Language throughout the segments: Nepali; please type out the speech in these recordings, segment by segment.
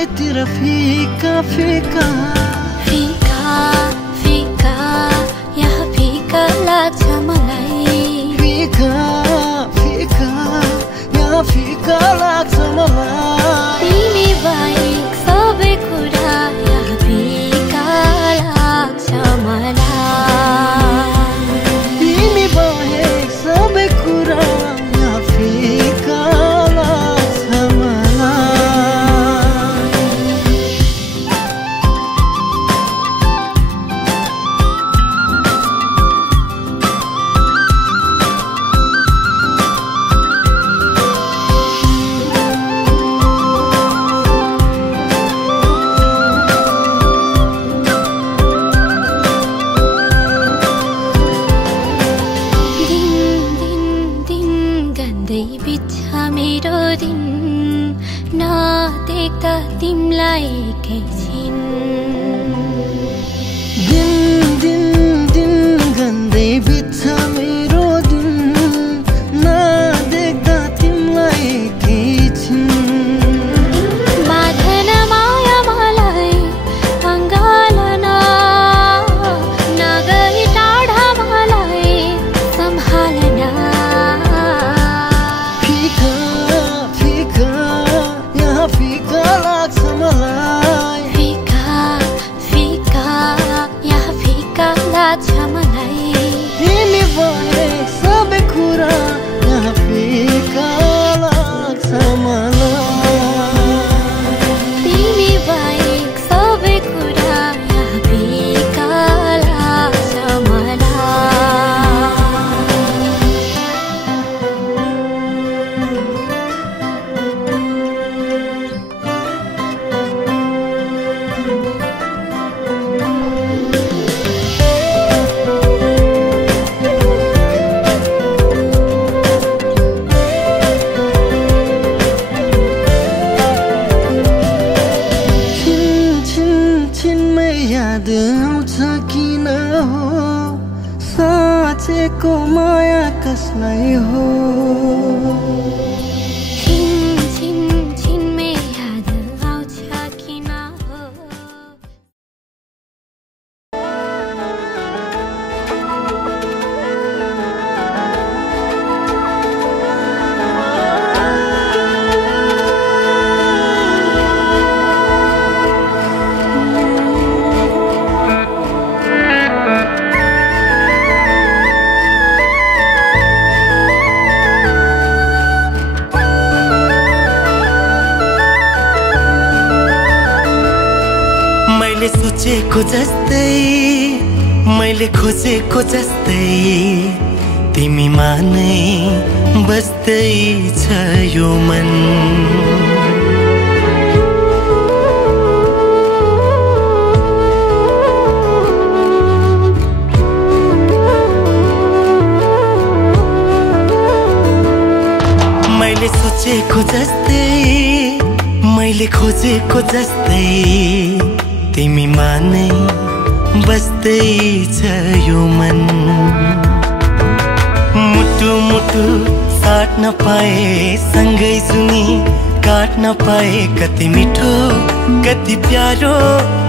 चारैतिर फिका फिका फिका फिका यहाँ फिका लाग्छ मलाई फिका फिका यहाँ फिका लाग्छ मलाई तिमी बाहेक सबै कुरा यहाँ फिका लाग्छ मलाई तिमी बाहेक सबै कुरा यहाँ फिका लाग्छ मलाई नदेख्दा तिमलाई एकैछिन दिन दिन दिन गन्दै बित्छ मेरो दिन नदेख्दा तिमलाई एकैछिन बाँधन माया मलाई अँगालन नगई टाढा मलाई सम्हालन फिका फिका यहाँ फिका लाग्छ मलाई फिका फिका यहाँ फिका लाग्छ मलाई तिमी बाहेक सबै कुरा यहाँ फिका लाग्छ मलाई तिमी बाहेक सबै कुरा यहाँ फिका लाग्छ मलाई याद आउँछ किन हो साँचेको माया कसलाई हो छिन छिन छिनमै याद आउँछ किन हो मैले सोचेको जस्तै मैले खोजेको जस्तै तिमीमा नै बस्दै छ यो मन मैले सोचेको जस्तै मैले खोजेको जस्तै तिमीमा नै बस्दै छ यो मन मुटु मुटु साट्न पाए सँगै सुनी काट्न पाए कति मिठो कति प्यारो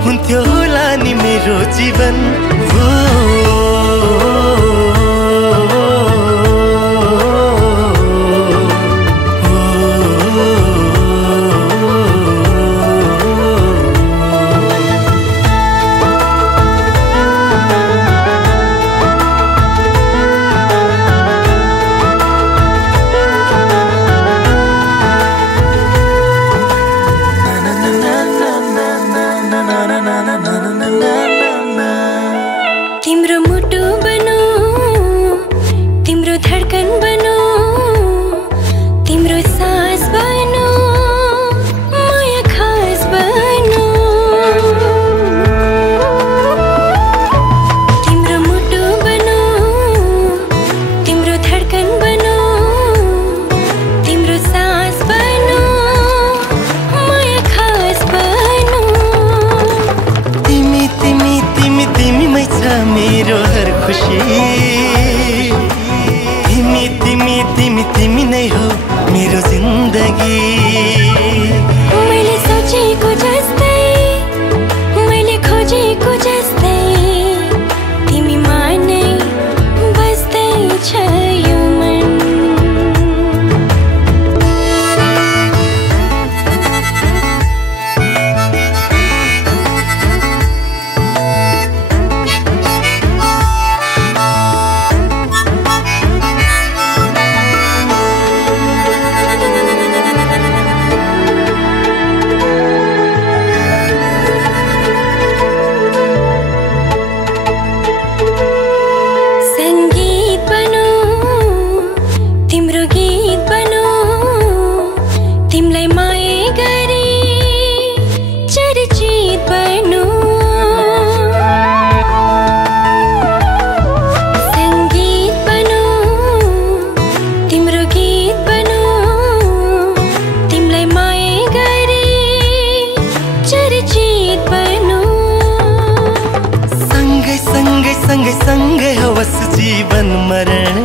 हुन्थ्यो होला नि मेरो जीवन हो तिम्रो मुटु बनो तिम्रो धड्कन बनो तिम्रो सास बनो माया खास बनो तिम्रो मुटु बनो तिम्रो धड्कन बनो तिम्रो सास बनो माया खास बनो तिमी तिमी तिमी तिमीमै छ मेरो हर खुसी तिमी तिमी तिमी तिमी नै हो मेरो जिन्दगी मैले सोचेको जस्तै मैले खोजेको जस्तै तिमीमा नै बस्दैछ यो मन। सँगै सँगै होस् जीवन मरण,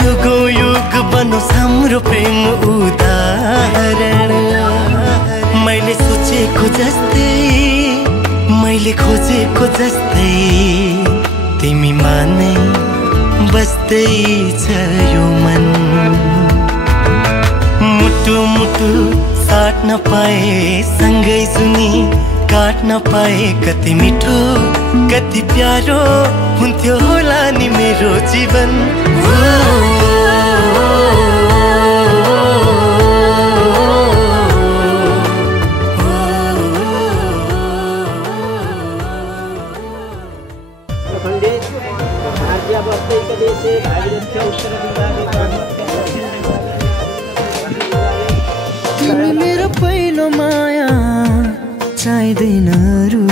युगो युग बनोस् हाम्रो प्रेम उदाहरण। मैले सोचेको जस्तै मैले खोजेको जस्तै तिमीमा नै बस्दैछ यो मन। मुटु मुटु साट्न पाए सँगै सुनी काट्न पाए कति मिठो कति प्यारो हुन्थ्यो होला नि मेरो जीवन। तिमी मेरो पहिलो माया चाहिँदैन अरू,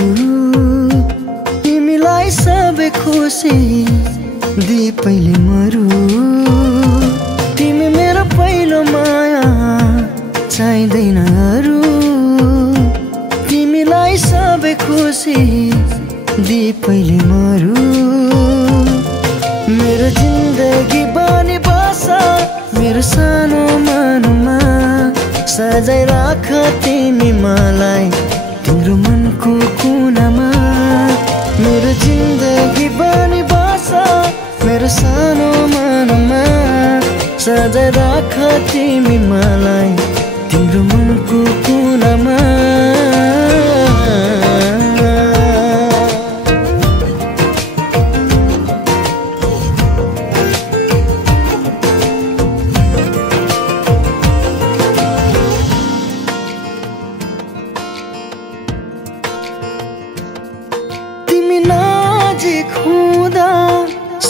तिमीलाई सबै खुसी दि पहिले मरु। तिमी मेरो पहिलो माया चाहिँदैन अरू, तिमीलाई सबै खुसी दि पहिले मरु। मेरो जिन्दगी बनी बस मेरो सानो मनमा, सजाइ राख तिमी मलाई तिम्रो मनको कुनामा। मेरो जिन्दगी बनी बस मेरो सानो मनमा, सजाइ राख तिमी मलाई तिम्रो मनको कुनामा।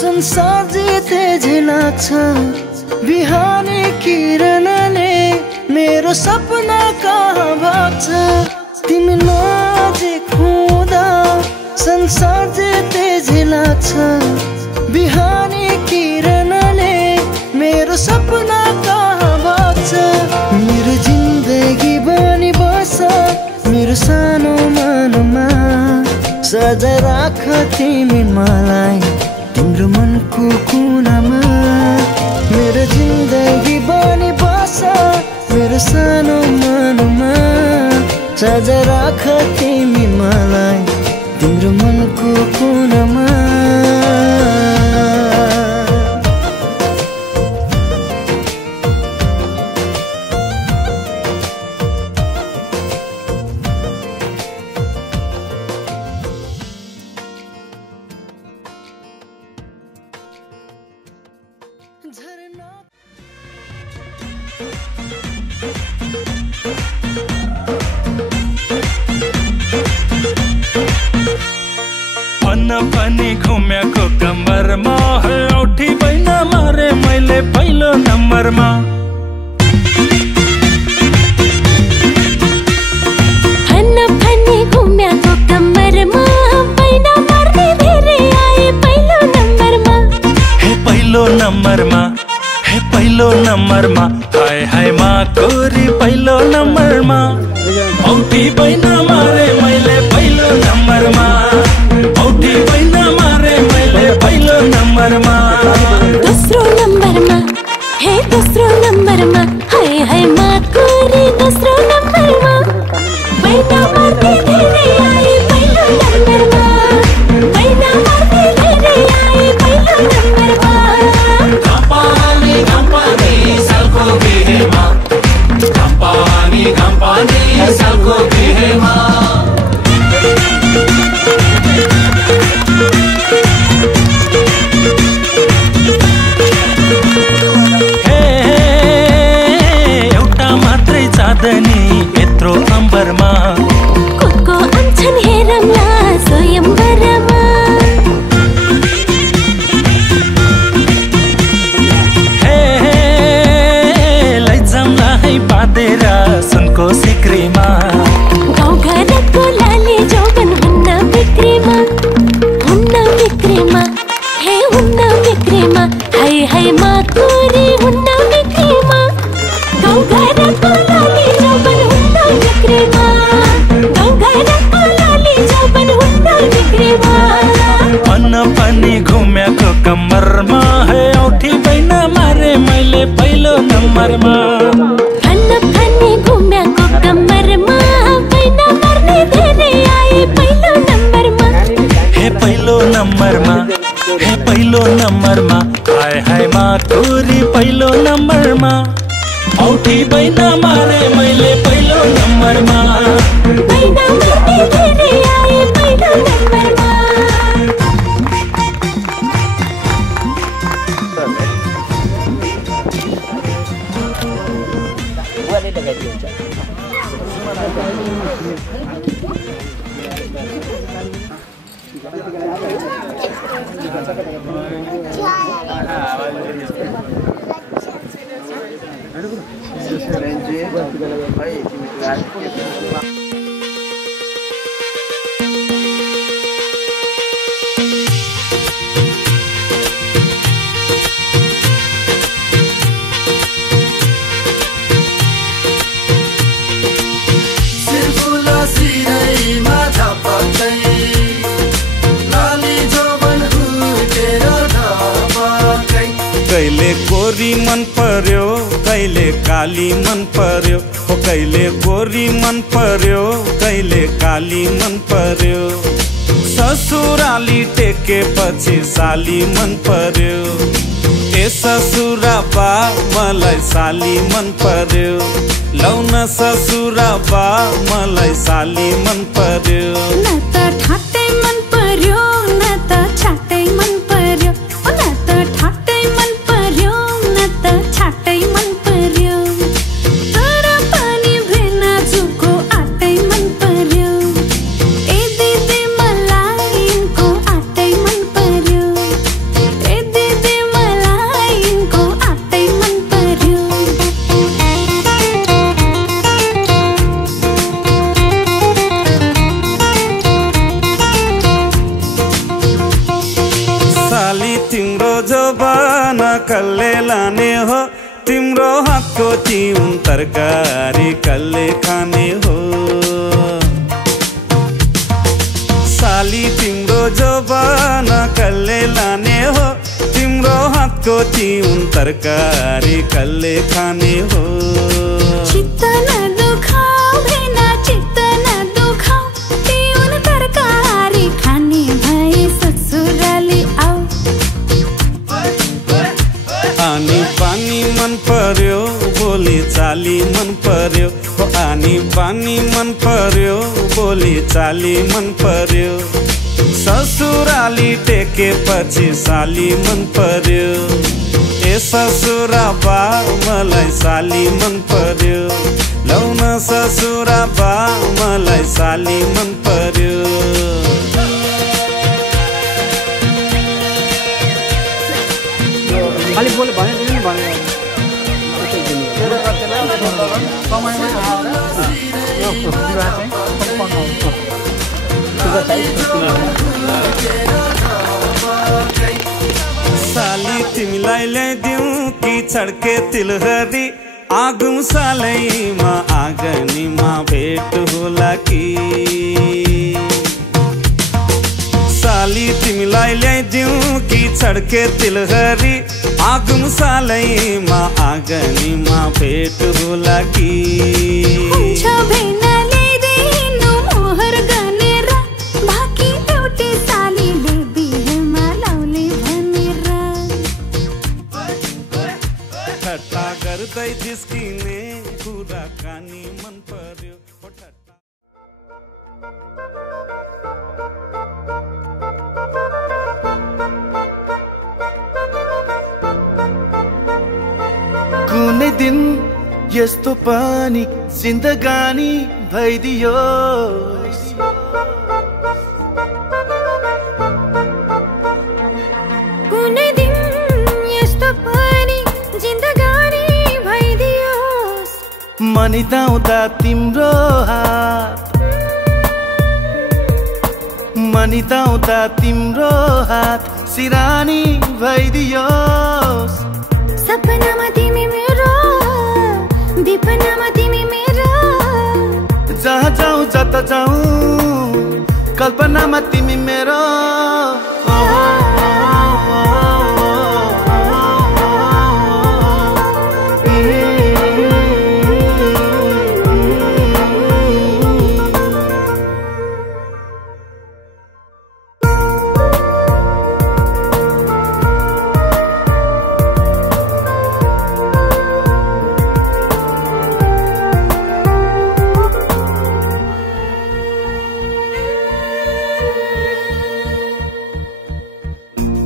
संसार जिते झिलाक्छ, बिहानी किरणले मेरो सपना कहाँ भाग्छ। तिमी नजिक हुँदा संसार जिते झिलाक्छ, बिहानी किरणले मेरो सपना कहाँ भाग्छ। मेरो जिन्दगी बनी बस मेरो सानो मनमा, सजाइ राख तिमी मलाई तिम्रो मनको कुनामा। मेरो जिन्दगी बनी बस मेरो सानो मनमा, सजाइ राख तिमी मलाई तिम्रो मनको कुनामा। पनि घुमेको कम्बरमा, औठी बैन मारे मैले पहिलो नम्बरमा। पनि घुमेको कम्बरमा, बैन मार्ने धेरै आए पहिलो नम्बरमा। हे पहिलो नम्बरमा, हे पहिलो नम्बरमा, हाय हाय मा कोरी पहिलो नम्बरमा। औठी बैन मारे मैले पहिलो नम्बरमा, औठी बैन मारे मैले पहिलो नम्बरमा। दोस्रो नम्बरमा, हे दोस्रो नम्बरमा, हाय हाय मा कोरी दोस्रो कोरी हुन्न बिक्रीमा गाउँघरको लाली जौवन हुन्न बिक्रीमा गाउँघरको लाली जौवन हुन्न बिक्रीमा अन्न पानी घुम्याको कम्मरमा है औठी बैना मारे मैले पहिलो नम्बरमा अन्न पानी घुम्याको कम्मरमा बैना मार्ने धेरै आए पहिलो नम्बरमा हे पहिलो नम्बरमा हे पहिलो नम्बरमा हाय हाय माकुरी पहिलो नम्बरमा औठी बैना मारे मैले पहिलो नम्बरमा बैना मार्ने धेरै आए पहिलो नम्बरमा कहिले गोरी मन पर्यो कहिले काली मन पर्यो हो कहिले गोरी मन पर्यो कहिले काली मन पर्यो ससुराली टेकेपछि साली मन पर्यो ए ससुरा बा मलाई साली मन पर्यो लौन ससुरा बा मलाई साली मन पर्यो न त ठाट्टै मन पर्यो न त छाट्टै मन पर्यो न त ठाट्टै मन पर्यो न त छाट्टै मन पर्यो तर पनि भेना जुको आटै मन पर्यो ए दिदी मलाई यिनको आटै मन पर्यो ए दिदी मलाई यिनको आटै मन पर्यो साली तिम्रो जबाना कल्ले लाने हो तिम्रो हातको चिउन तरकारी कल्ले खाने हो साली तिम्रो जबाना कल्ले लाने हो तिम्रो हातको चिउन तरकारी कल्ले खाने हो चित्त न दुखाऊ भेना चित्त न दुखाऊ तिउन तरकारी खाने भए ससुराली आऊ आनी पानी मन पर्यो बोली चाली मन पर्यो हो आनी पानी मन पर्यो बोली चाली मन पर्यो ससुराली टेकेपछि साली मन पर्यो ए ससुरा बा मलाई साली मन पर्यो लौन ससुरा बा मलाई साली मन पर्यो खाली बोले भने दिनु नि भने समयमा आएर यो विवाह चाहिँ सम्पन्न हुन्छ साली तिमीलाई ल्याइदिउँ कि छड्के तिलहरी आगुम सालैमा आँगनीमा भेट होला कि साली तिमीलाई ल्याइदिउँ कि छड्के तिलहरी आगुम सालैमा आँगनीमा भेट होला कि हुन्छ भेना ल्याइदिनु मोहर गनेर बाँकी एउटै सालीले बिहेमा लाउने भनेर ठट्टा गर्दै जिस्किने कुराकानी मन पर्यो कुनै दिन यस्तो पनि जिन्दगानी भइदियो कुनै दिन यस्तो पनि जिन्दगानी भइदियोस् मनिदाउँदा तिम्रो हात मनिदाउँदा तिम्रो हात सिरानी भइदियोस् सपनामा तिमी मेरो विपनामा तिमी मेरो जहाँ जाऊँ जता जाऊँ कल्पनामा तिमी मेरो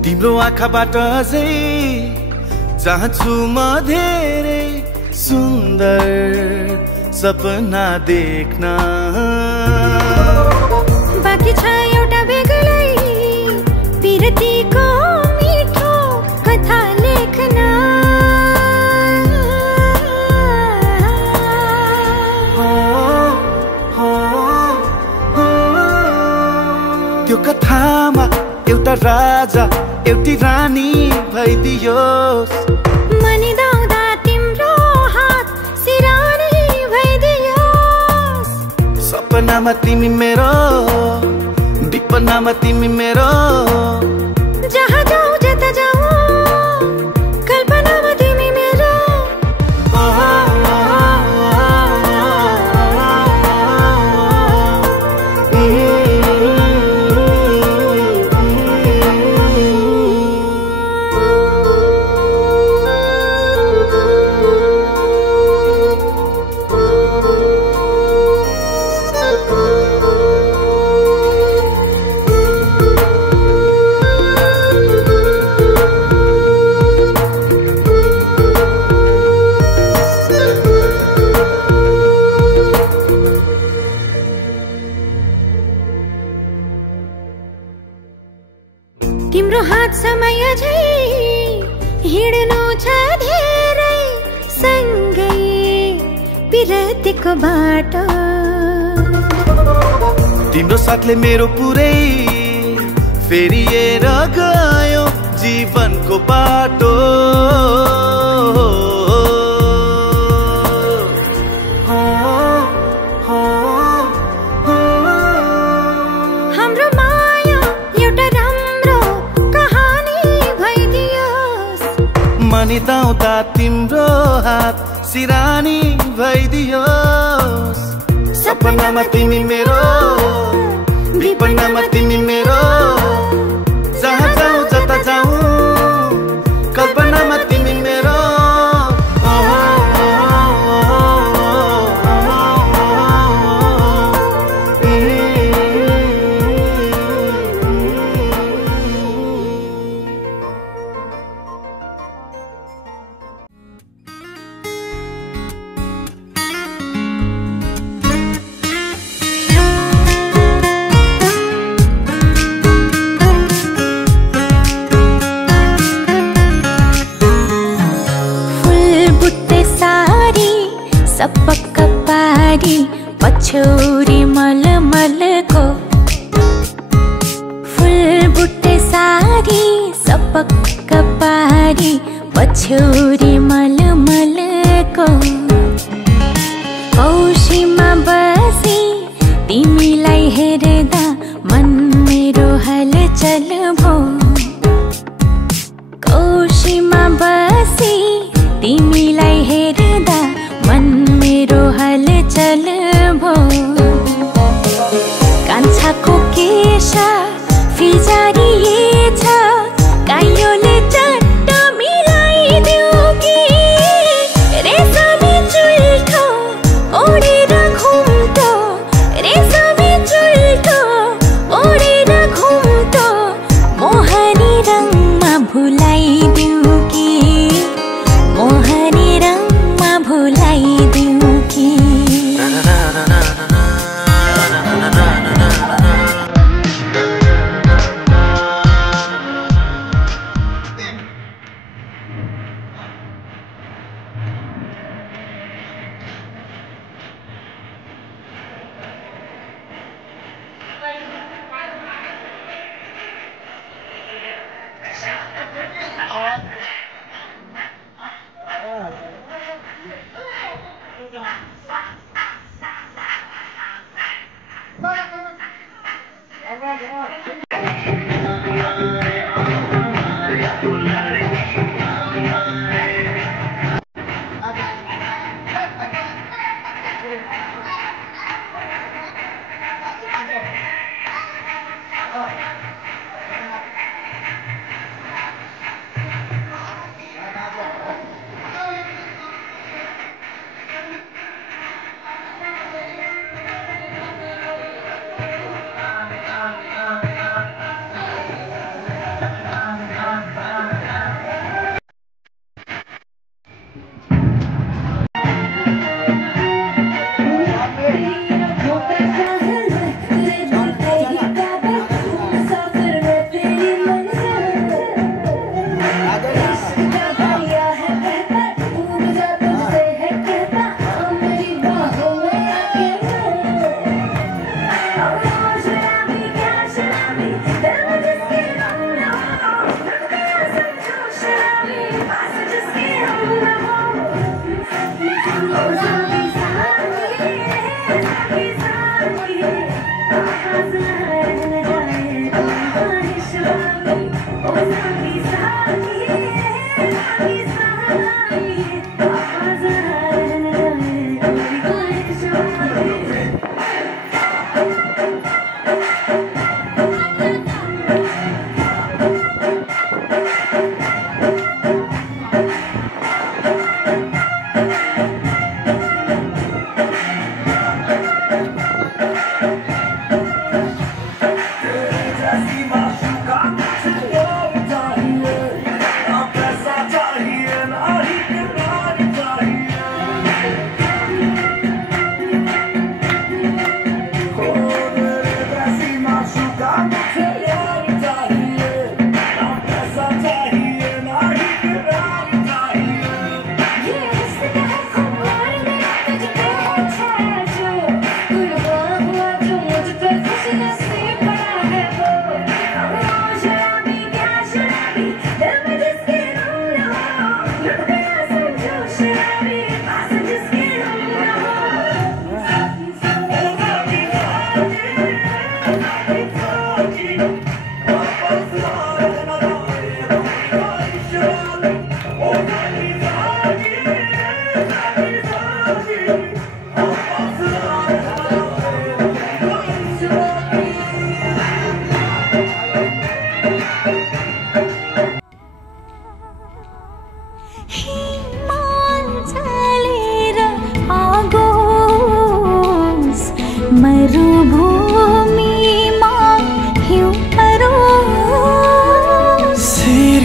तिम्रो आँखाबाट अझै चाहन्छु म धेरै सुन्दर सपना देख्न बाँकी छ एउटा बेग्लै पिरतीको मिठो कथा लेख्न त्यो कथामा एउटा राजा एउटी रानी भइदियोस् मनिदाउँदा तिम्रो हात सिरानी भइदियोस् सपनामा तिमी मेरो विपनामा तिमी मेरो जहाँ जाऊ जता जाऊ कल्पनामा तिमी मेरो तिम्रो हात समय झै हिँड्नु छ धेरै सँगै पिरतीको बाटो तिम्रो साथले मेरो पुरै फेरिएर गयो जीवनको बाटो हाम्रो माया एउटा राम्रो कहानी भइदियोस् मनिदाउँदा तिम्रो हात सिरानी भइदियोस् सपनामा तिमी मेरो विपनामा तिमी मेरो जहाँ जाऊ जता जाऊ कल्पनामा तिमी मेरो सपक्क पारी पछौरी मलमलको फुल बुट्टे सारी सपक्क पारी पछौरी मलमलको कौशीमा बसी तिमीलाई हेर्दा मन मेरो हलचल भो कौशीमा बसी तिमीलाई हेर्दा मन मेरो हलचल भो कान्छाको केशा फिजारिएछ कायोले चट्ट मिलाइदेऊ कि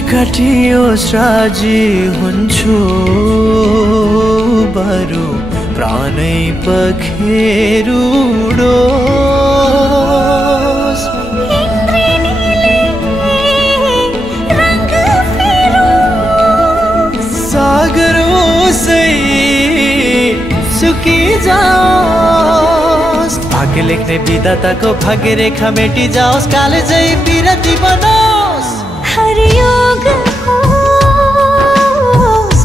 काटियोस् राजी हुन्छु बरु प्राणै पखेरुडोस् सागरोसै सुकी जाओस् भाग्य लेख्ने विधाताको भाग्य रेखा मेटी जाओस् कालेजै बिरती बनोस् हरियोग होस्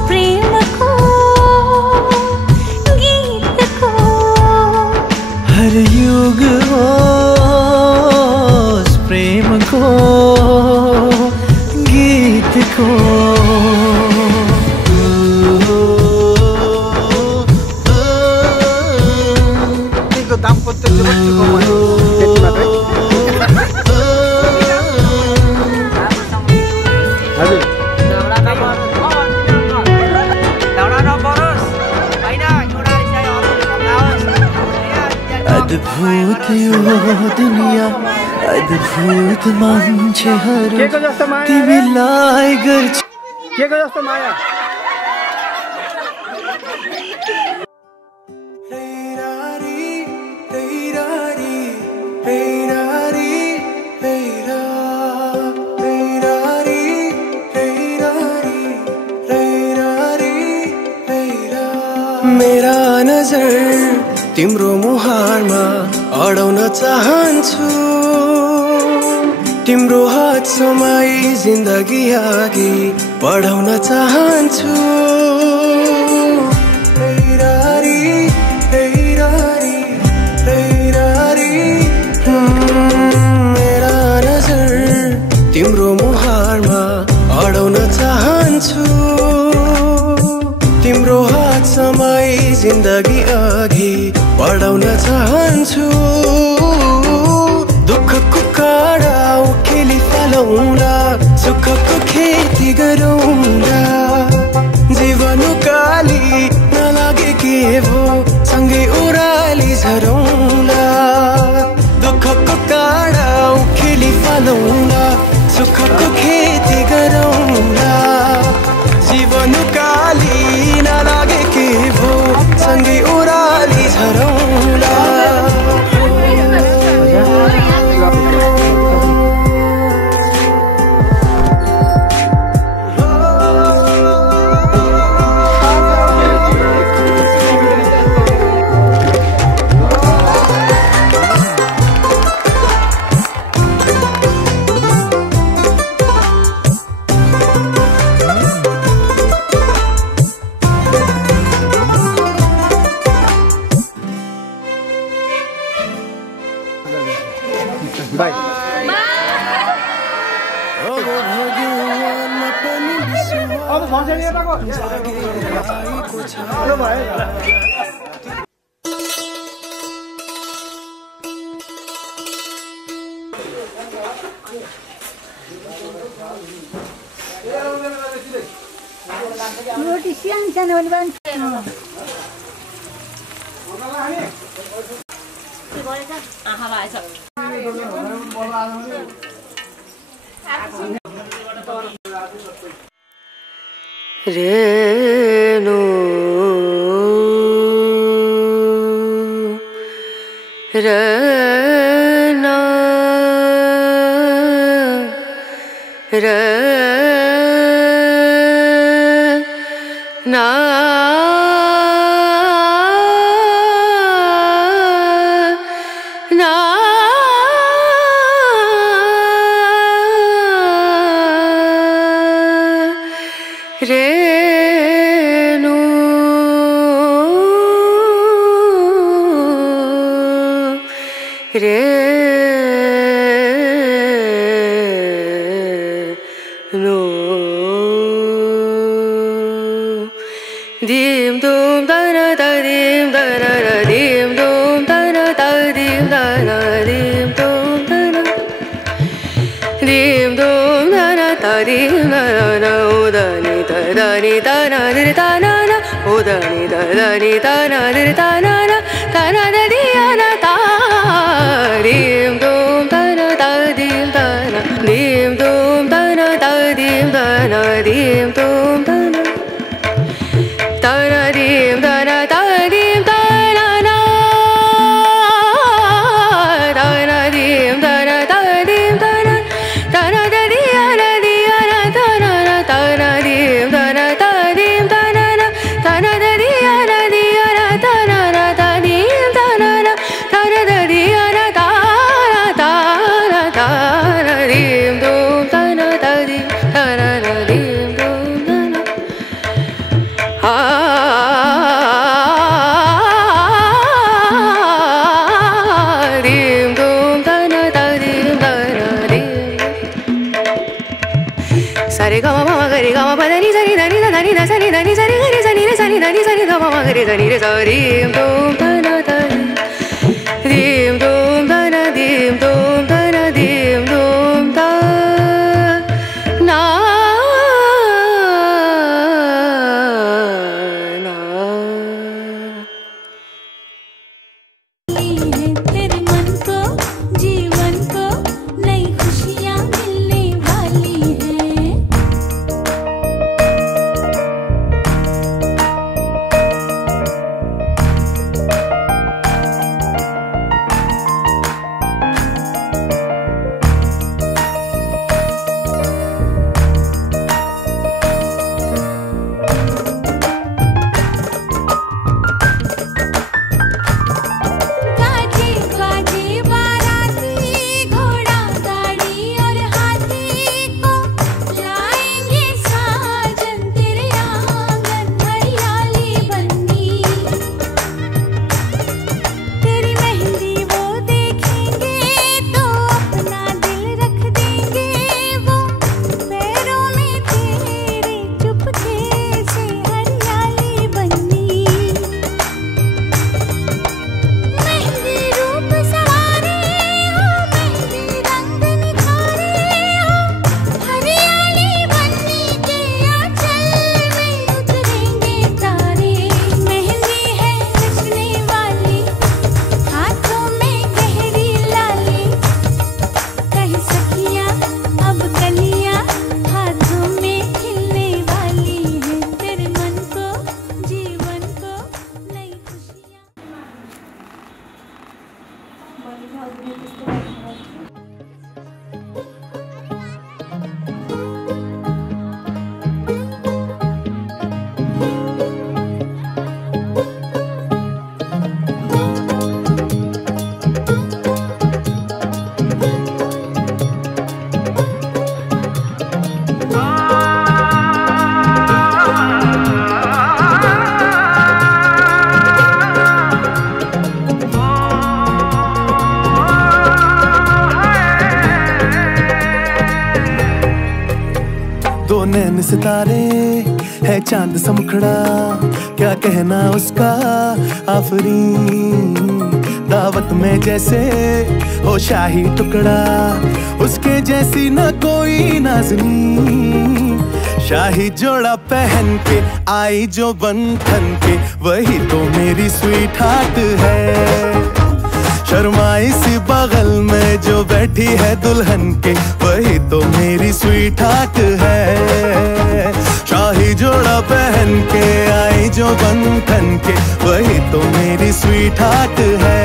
प्रेमको गीतको हरियोग होस् प्रेमको गीतको तिम्रो दाम्पत्य जीवनको भयो त्यति मात्रै अद्भुत यो दुनिया अद्भुत मान्छेहरू तिमीलाई गर्छ केको जस्तो माया मेरा नजर तिम्रो मुहारमा अडाउन चाहन्छु तिम्रो हात समाई जिन्दगी अघि बढाउन चाहन्छु मेरा नजर तिम्रो मुहारमा अडाउन चाहन्छु तिम्रो हात समाई जिन्दगी अघि बढाउन चाहन्छु दुःखको काँडा उखेली फालौँला सुखको खेती गरौँला जीवन काली नलागे के भो सँगै ओह्राली झरौँला दुःखको काँडा उखेली फालौँला सुखको खेती गरौँला जीवन काली नलागे के भो सँगै ओह्राली झरौँला बाई अब भन्छ नि यताको रोटी सियान सानो भने रेणु रना रना रेणु रेणु दीम दूम दना दीम दना दीम दूम दना दीम दना दीम दूम दना दीम दूम दना दीम दना उदनी दनी दना दिर दना उदनी दनी दना दिर दना दना दियाना ता दीम दूम दना दीम दना दीम दूम दना दीम दना दीम दूम दना dana dim dana dim dana na dana dim dana dim dana dana diana diana dana dana dim dana dim dana dana diana diana dana dim dana dana diana dana dana dim dum dana dim dana dim dum dana dim dum dana dim dana dim sare ga ma ga re ga ma pa ni sa ni da ni da ni da sa ni da ni sa ni ga re sa ni re sa ni da ni sa ni da ma ga re sa ni re sa dim dum dana dim dum dana dim dum dana dim dum da na तेरे मन को जीवन को नई खुशियाँ मिलने वाली हैं। गाजे गाजे बाराती घोड़ा गाड़ी और हाथी को लाएंगे साजन तेरे आंगन हरियाली बन्नी। तेरी मेहंदी वो देखेंगे तो अपना दिल रख देंगे वो पैरों में तेरे चुपके से हरियाली बन्नी। मेहंदी रूप सवारे हो मेहंदी रंग निखारे हो हरियाली बन्नी के आंचल में उतरेंगे तारे। मेहंदी है रचने वाली हाथों में गहरी लाली कहीं सखियाँ अब कलियाँ हाथों में खिलने वाली है। तेरे मन को जीवन को नई खुशियाँ। दो नैन सितारे है चांद सा मुखड़ा, क्या कहना उसका आफरीन। दावत में जैसे हो शाही टुकड़ा, उसके जैसी न कोई नाज़नीन। शाही जोड़ा पहन के आई जो बंधन के, वही तो मेरी स्वीट हार्ट है। शर्माई सी बगल में जो बैठी है दुल्हन के, वही तो मेरी स्वीट हार्ट है। शाही जोड़ा पहन के आई जो बंधन के, वही तो मेरी स्वीट हार्ट है।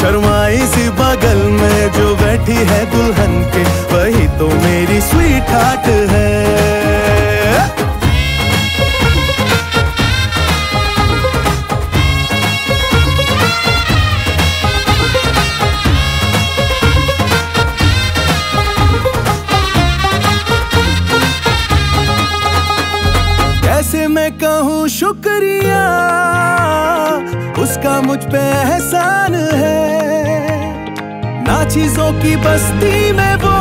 शर्माई सी बगल में जो बैठी है दुल्हन के, वही तो मेरी स्वीट हार्ट है। कैसे मैं कहूँ शुक्रिया, उसका मुझ पे एहसान है। ना चीजों की बस्ती में वो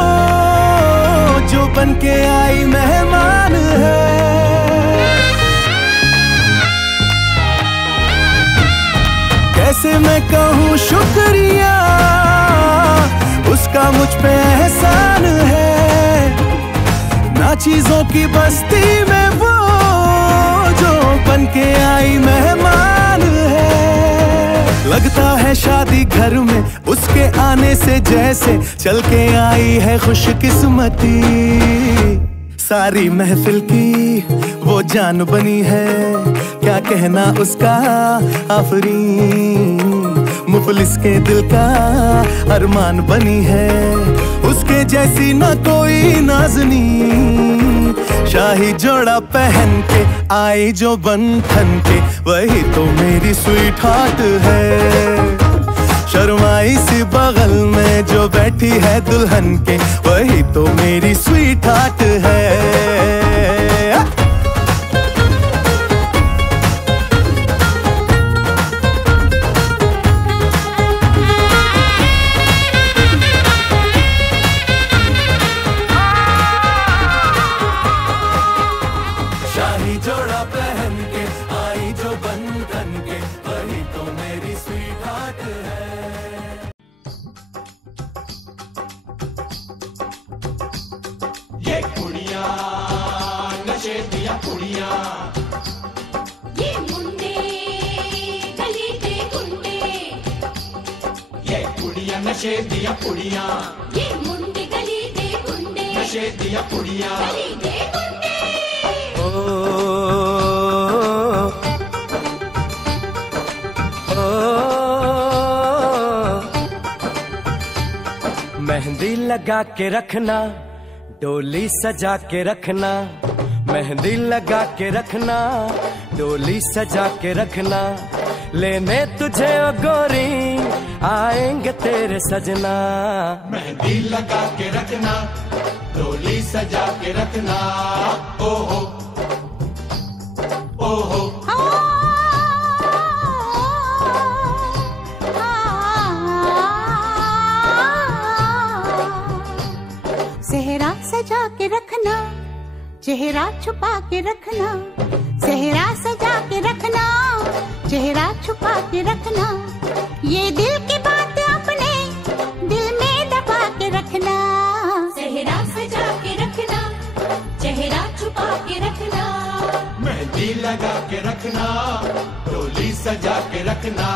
जो बन के आई मेहमान है। कैसे मैं कहूँ शुक्रिया, उसका मुझ पे एहसान है। ना चीजों की बस्ती में वो जो बन के आई मेहमान है। लगता है शादी घर में उसके आने से जैसे चल के आई है खुशकिस्मती। सारी महफिल की वो जान बनी है, क्या कहना उसका आफरीन। मुफलिस के दिल का अरमान बनी है, उसके जैसी न कोई नाज़नीन। शाही जोड़ा पहन के आई जो बंधन के, वही तो मेरी स्वीट हार्ट है। शर्माई सी बगल में जो बैठी है दुल्हन के, वही तो मेरी स्वीट हार्ट है। नशे दिया पुड़िया, ये मुंडे गली दे गुंडे, नशे दिया पुड़िया, गली दे गुंडे। मेहंदी लगा के रखना, डोली सजा के रखना। मेहंदी लगा के रखना, डोली सजा के रखना। लेने तुझे ओ गोरी आएंगे तेरे सजना। मेहंदी लगा के रखना, डोली सजा के रखना। ओहो ओहो सेहरा सजा के रखना, चेहरा छुपा के रखना। सेहरा सजा के रखना, चेहरा छुपा के रखना। ये दिल की बात अपने दिल में दबा के रखना। सेहरा सजा के रखना, चेहरा छुपा के रखना। मेहंदी लगा के रखना, डोली सजा के रखना।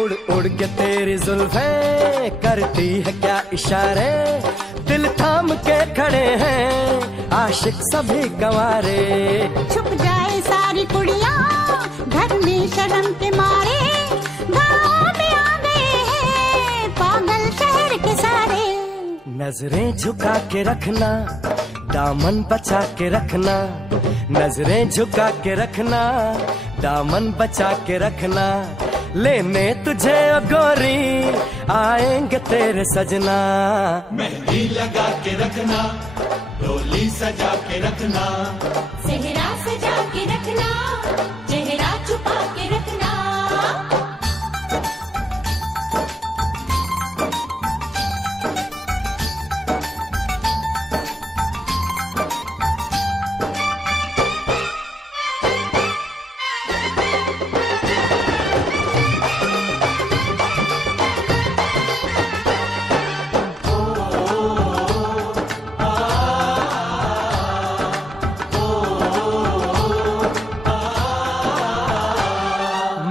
उड़ उड़ के तेरी जुल्फें करती है क्या इशारे। दिल थाम के खड़े हैं आशिक सभी गंवारे। छुप जाए सारी कुड़ियाँ घर में शर्म के मारे। गाँव में आ गए हैं पागल शहर के सारे। नजरें झुका के रखना, दामन बचा के रखना। नजरें झुका के रखना, दामन बचा के रखना, लेने तुझे ओ गोरी आएंगे तेरे सजना। मेहंदी लगा के रखना, डोली सजा के रखना, सेहरा सजा के रखना, चेहरा छुपा के रखना।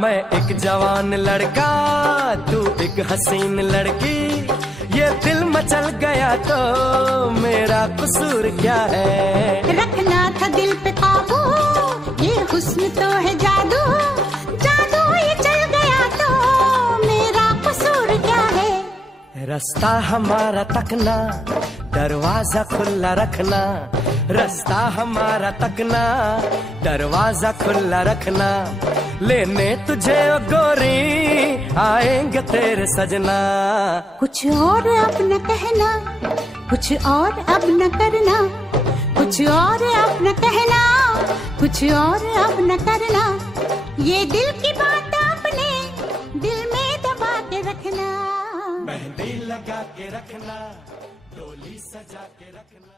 मैं एक जवान लड़का, तू एक हसीन लड़की, ये दिल मचल गया तो मेरा कसूर क्या है। रखना था दिल पे काबू, ये हुस्न तो है जादू, जादू ये चल गया तो मेरा कसूर क्या है। रास्ता हमारा तकना, दरवाजा खुला रखना, रास्ता हमारा तकना, दरवाजा खुला रखना, लेने तुझे ओ गोरी आएंगे तेरे सजना। कुछ और अब न कहना, कुछ और अब न करना, कुछ और अब न कहना, कुछ और अब न करना, ये दिल की बात अपने दिल में दबा के रखना। मेहंदी लगा के रखना, डोली सजा के रखना।